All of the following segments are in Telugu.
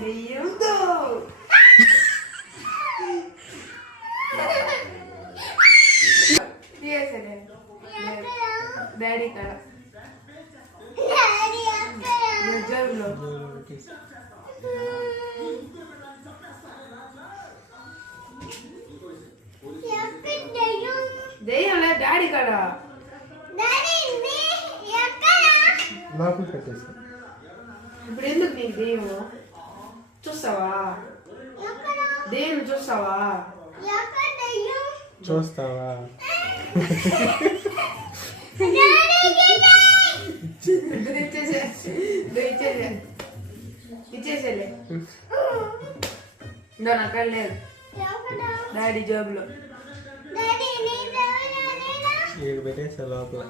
దెయ్యం డాడీ కాడ జోబులో దెయ్యంలే డాడీ కాడ ఇప్పుడు ఎందుకు నీకు దెయ్యం చూస్తావా దెయ్యం చూస్తావా ఇచ్చేసేలే అక్కడ లేదు డాడీ జాబ్లో పెట్టేసా లోపల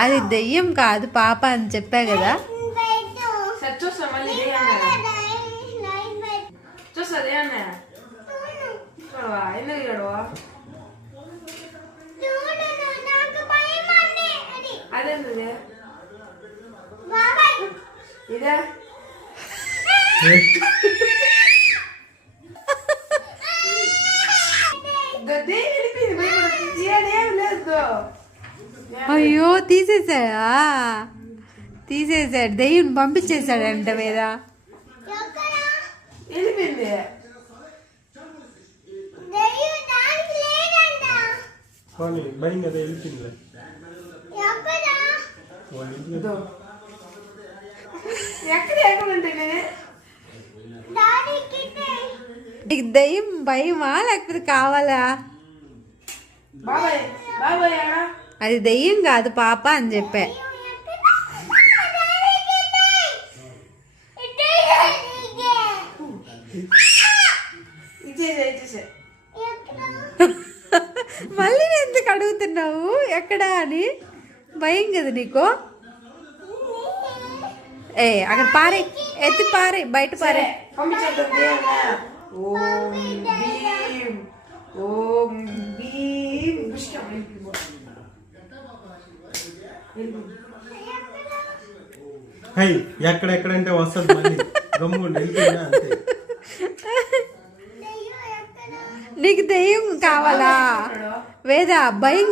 అది దెయ్యం కాదు పాప అని చెప్పా కదా. చూస్తా మళ్ళీ చూస్తా దేవన్నా చూడవా ఎందుకు చూడవా అదేంటి ఇదే అయ్యో తీసేసాడు దెయ్యం పంపించేశాడంట మీద. వెళ్ళిపోయింది భయం కదా వెళ్ళిపోయింది. ఎక్కడ ఎక్కడుంటే నీకు దెయ్యం భయమా లేకపోతే కావాలా? బాబాయ్ బాబాయ్ అది దెయ్యం కాదు పాప అని చెప్పా. మళ్ళీ ఎందుకు అడుగుతున్నావు ఎక్కడా అని? భయం కదా నీకు? అక్కడ పారే ఎత్తి పారే బయట పారే. ఎక్కడెక్కడంటే వస్తుంది మళ్ళీ గమ్ముండి వెళ్ళిపోయినా అంతే. నీకు దెయ్యం కావాలా వేద? భయం